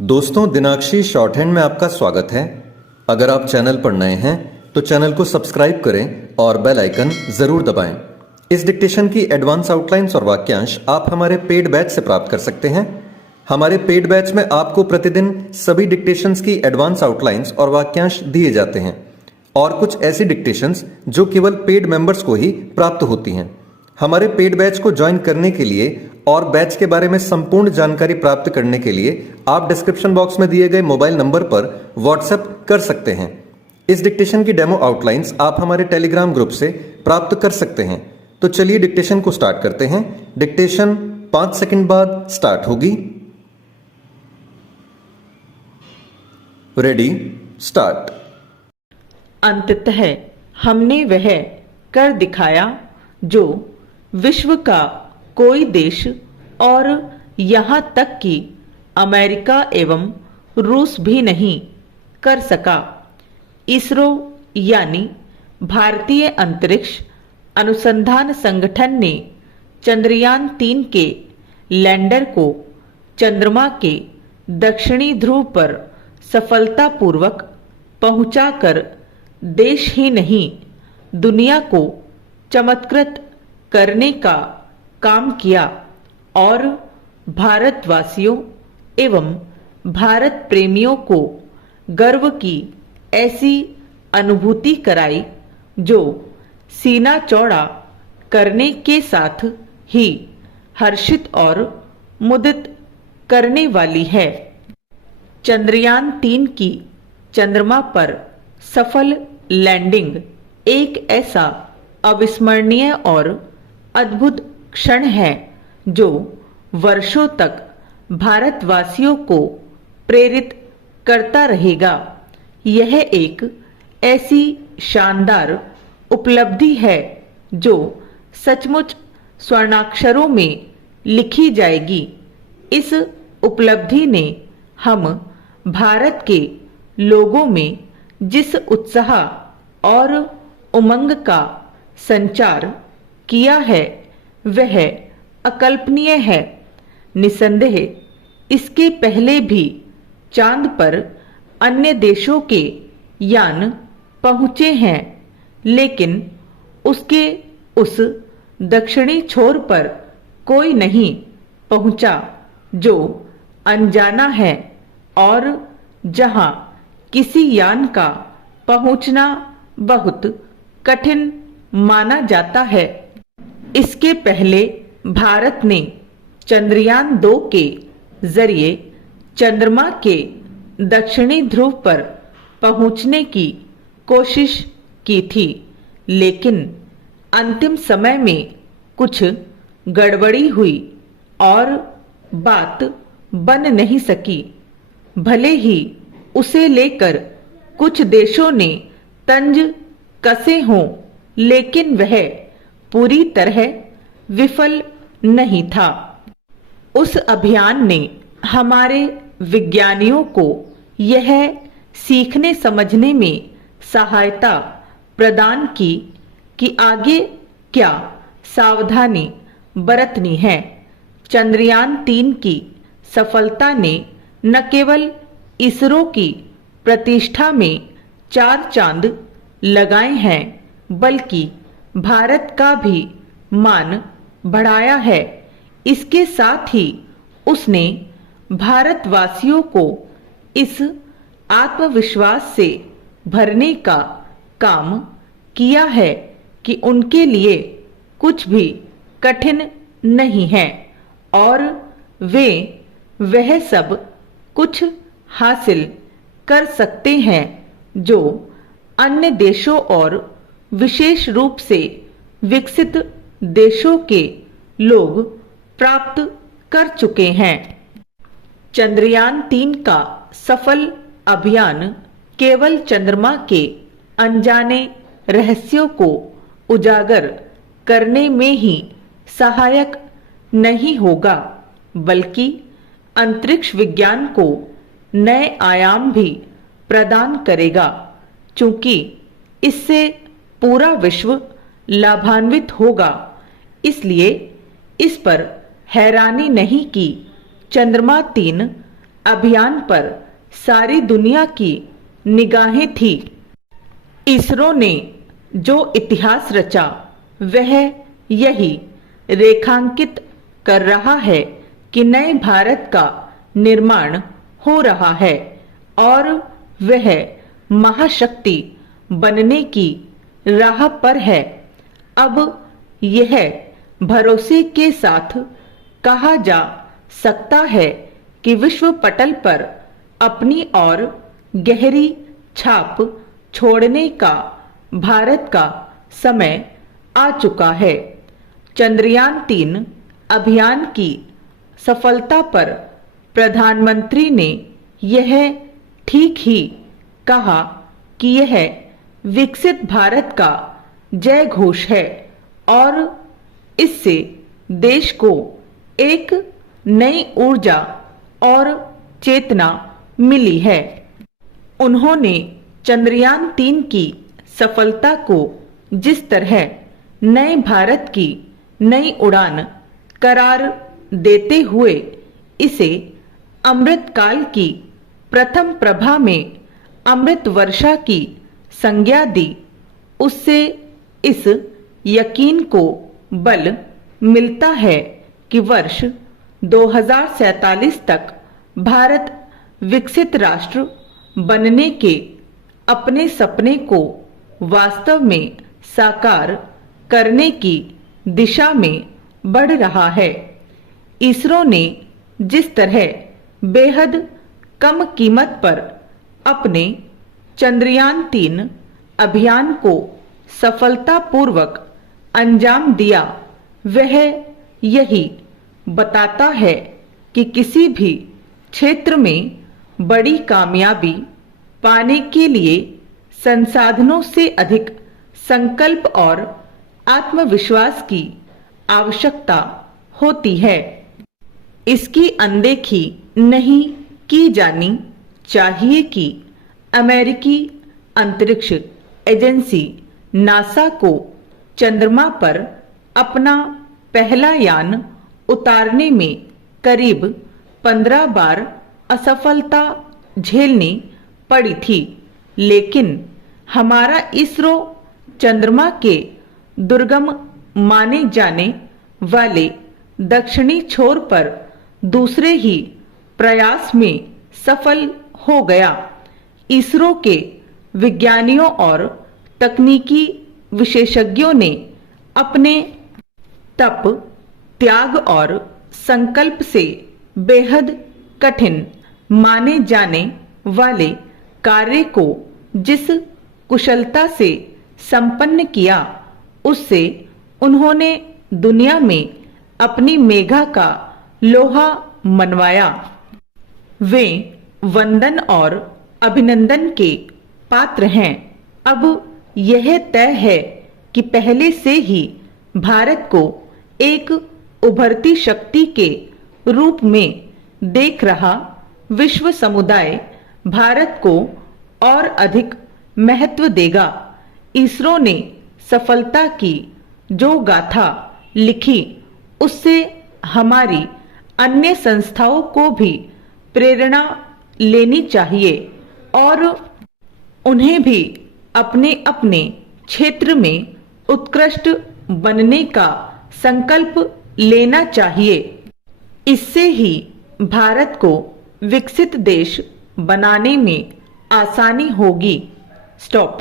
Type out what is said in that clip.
दोस्तों, दिनाक्षी short hand में आपका स्वागत है। अगर आप चैनल पर नए हैं तो चैनल को सब्सक्राइब करें और बेल आइकन जरूर दबाएं। इस डिक्टेशन की एडवांस आउटलाइंस और वाक्यांश आप हमारे पेड बैच से प्राप्त कर सकते हैं। हमारे पेड बैच में आपको प्रतिदिन सभी डिक्टेशंस की एडवांस आउटलाइंस और वाक्यांश दिए जाते हैं और कुछ ऐसी डिक्टेशंस जो केवल पेड मेंबर्स को ही प्राप्त होती हैं। हमारे पेड बैच को ज्वाइन करने के लिए और बैच के बारे में संपूर्ण जानकारी प्राप्त करने के लिए आप डिस्क्रिप्शन बॉक्स में दिए गए मोबाइल नंबर पर व्हाट्सएप कर सकते हैं। इस डिक्टेशन की डेमो आउटलाइंस आप हमारे टेलीग्राम ग्रुप से प्राप्त कर सकते हैं। तो चलिए डिक्टेशन को स्टार्ट करते हैं। डिक्टेशन 5 सेकंड बाद स्टार्ट होगी। Ready, start. अंततः हमने वह कर दिखाया जो विश्व का कोई देश और यहाँ तक कि अमेरिका एवं रूस भी नहीं कर सका। इसरो यानी भारतीय अंतरिक्ष अनुसंधान संगठन ने चंद्रयान 3 के लैंडर को चंद्रमा के दक्षिणी ध्रुव पर सफलतापूर्वक पहुंचाकर देश ही नहीं दुनिया को चमत्कृत करने का काम किया और भारतवासियों एवं भारत प्रेमियों को गर्व की ऐसी अनुभूति कराई जो सीना चौड़ा करने के साथ ही हर्षित और मुदित करने वाली है। चंद्रयान 3 की चंद्रमा पर सफल लैंडिंग एक ऐसा अविस्मरणीय और अद्भुत क्षण है जो वर्षों तक भारतवासियों को प्रेरित करता रहेगा। यह एक ऐसी शानदार उपलब्धि है जो सचमुच स्वर्णाक्षरों में लिखी जाएगी। इस उपलब्धि ने हम भारत के लोगों में जिस उत्साह और उमंग का संचार किया है वह अकल्पनीय है। निसंदेह इसके पहले भी चांद पर अन्य देशों के यान पहुंचे हैं, लेकिन उसके उस दक्षिणी छोर पर कोई नहीं पहुंचा जो अनजाना है और जहां किसी यान का पहुंचना बहुत कठिन माना जाता है। इसके पहले भारत ने चंद्रयान 2 के जरिए चंद्रमा के दक्षिणी ध्रुव पर पहुंचने की कोशिश की थी, लेकिन अंतिम समय में कुछ गड़बड़ी हुई और बात बन नहीं सकी। भले ही उसे लेकर कुछ देशों ने तंज कसे हों, लेकिन वह पूरी तरह विफल नहीं था। उस अभियान ने हमारे विज्ञानियों को यह सीखने समझने में सहायता प्रदान की कि आगे क्या सावधानी बरतनी है। चंद्रयान 3 की सफलता ने न केवल इसरो की प्रतिष्ठा में 4 चांद लगाए हैं, बल्कि भारत का भी मान बढ़ाया है। इसके साथ ही उसने भारतवासियों को इस आत्मविश्वास से भरने का काम किया है कि उनके लिए कुछ भी कठिन नहीं है और वे वह सब कुछ हासिल कर सकते हैं जो अन्य देशों और विशेष रूप से विकसित देशों के लोग प्राप्त कर चुके हैं। चंद्रयान 3 का सफल अभियान केवल चंद्रमा के अनजाने रहस्यों को उजागर करने में ही सहायक नहीं होगा, बल्कि अंतरिक्ष विज्ञान को नए आयाम भी प्रदान करेगा। चूंकि इससे पूरा विश्व लाभान्वित होगा, इसलिए इस पर हैरानी नहीं कि चंद्रमा 3 अभियान पर सारी दुनिया की निगाहें थी। इसरो ने जो इतिहास रचा वह यही रेखांकित कर रहा है कि नए भारत का निर्माण हो रहा है और वह महाशक्ति बनने की राह पर है। अब यह भरोसे के साथ कहा जा सकता है कि विश्व पटल पर अपनी और गहरी छाप छोड़ने का भारत का समय आ चुका है। चंद्रयान-3 अभियान की सफलता पर प्रधानमंत्री ने यह ठीक ही कहा कि यह विकसित भारत का जय घोष है और इससे देश को एक नई ऊर्जा और चेतना मिली है। उन्होंने चंद्रयान-3 की सफलता को जिस तरह नए भारत की नई उड़ान करार देते हुए इसे अमृत काल की प्रथम प्रभा में अमृत वर्षा की संज्ञा दी, उससे इस यकीन को बल मिलता है कि वर्ष 2047 तक भारत विकसित राष्ट्र बनने के अपने सपने को वास्तव में साकार करने की दिशा में बढ़ रहा है। इसरो ने जिस तरह बेहद कम कीमत पर अपने चंद्रयान-3 अभियान को सफलतापूर्वक अंजाम दिया, वह यही बताता है कि किसी भी क्षेत्र में बड़ी कामयाबी पाने के लिए संसाधनों से अधिक संकल्प और आत्मविश्वास की आवश्यकता होती है। इसकी अनदेखी नहीं की जानी चाहिए कि अमेरिकी अंतरिक्ष एजेंसी नासा को चंद्रमा पर अपना पहला यान उतारने में करीब 15 बार असफलता झेलनी पड़ी थी, लेकिन हमारा इसरो चंद्रमा के दुर्गम माने जाने वाले दक्षिणी छोर पर दूसरे ही प्रयास में सफल हो गया। इसरो के विज्ञानियों और तकनीकी विशेषज्ञों ने अपने तप, त्याग और संकल्प से बेहद कठिन माने जाने वाले कार्य को जिस कुशलता से संपन्न किया, उससे उन्होंने दुनिया में अपनी मेघा का लोहा मनवाया। वे वंदन और अभिनंदन के पात्र हैं। अब यह तय है कि पहले से ही भारत को एक उभरती शक्ति के रूप में देख रहा विश्व समुदाय भारत को और अधिक महत्व देगा। इसरो ने सफलता की जो गाथा लिखी, उससे हमारी अन्य संस्थाओं को भी प्रेरणा लेनी चाहिए और उन्हें भी अपने अपने क्षेत्र में उत्कृष्ट बनने का संकल्प लेना चाहिए। इससे ही भारत को विकसित देश बनाने में आसानी होगी। स्टॉप।